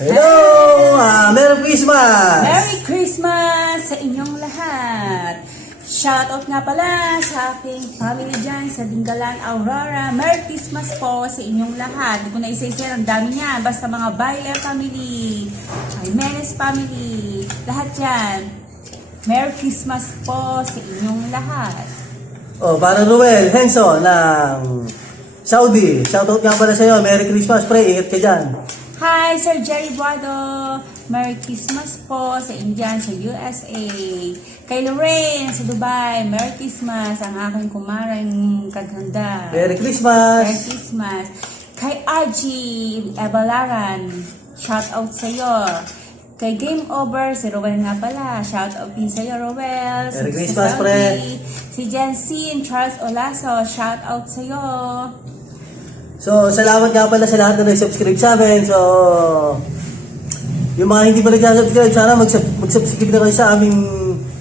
Hello! Merry Christmas! Merry Christmas sa inyong lahat! Shoutout nga pala sa aking family dyan sa Dingalan, Aurora. Merry Christmas po sa inyong lahat. Hindi ko na isa-isa, ang dami niya. Basta mga Bailer family, Jimenez family, lahat yan. Merry Christmas po sa inyong lahat. Oh, para Ruel Henson ng Saudi. Shoutout nga pala sa iyo. Merry Christmas, pre. Ingat ka dyan. Hi, Sir Jerry Buado. Merry Christmas po sa Indian, sa USA. Kay Lorraine sa Dubai, Merry Christmas. Ang aking kumarang kaghanda. Merry Christmas! Merry Christmas. Kay RG Ebalaran, shout out sa iyo. Kay Game Over, si Rowel nga pala. Shout out din sa iyo, Rowel. Merry Christmas, pre. Si Jensin Charles Olaso, shout out sa iyo. So, salamat nga pala sa lahat na nag-subscribe sa amin. So, yung mga hindi pa nag-subscribe, sana mag-subscribe na kayo sa aming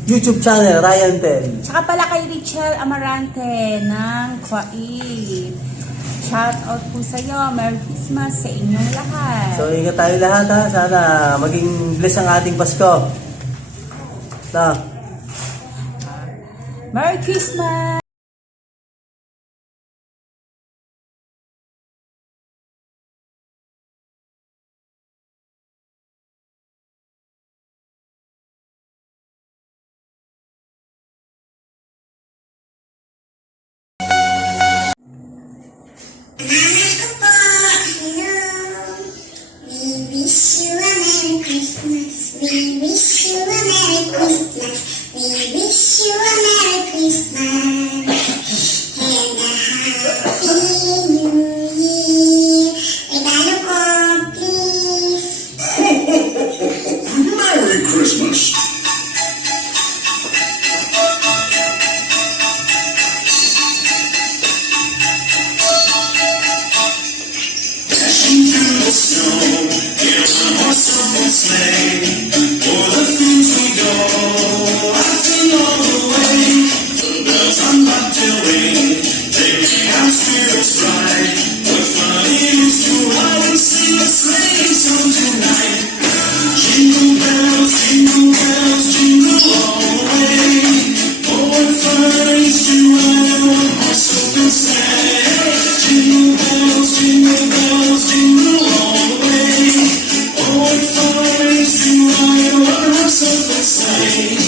YouTube channel, Ryan Tel. Tsaka pala kay Richelle Amarante ng Kuwait. Shout out po sa iyo. Merry Christmas sa inyong lahat. So, ingat tayo lahat ha. Sana maging bless ang ating Pasko. Na. Merry Christmas! We wish you a Merry Christmas. We wish you a Merry Christmas. We wish you a Merry Christmas. And a Happy New Year. Regalo ko, please. Merry Christmas. Dashing through the snow in a horse open sleigh. O'er the fields we go, laughing all the way. The bells on bobtail ring, they make our spirits bright. What fun it is to ride and sing a sleighing song tonight. Jingle bells, jingle all the way. Oh, what fun it is to ride on a horse open sleigh. Jingle bells, jingle all the way. Oh, what fun it is to ride on a horse open sleigh.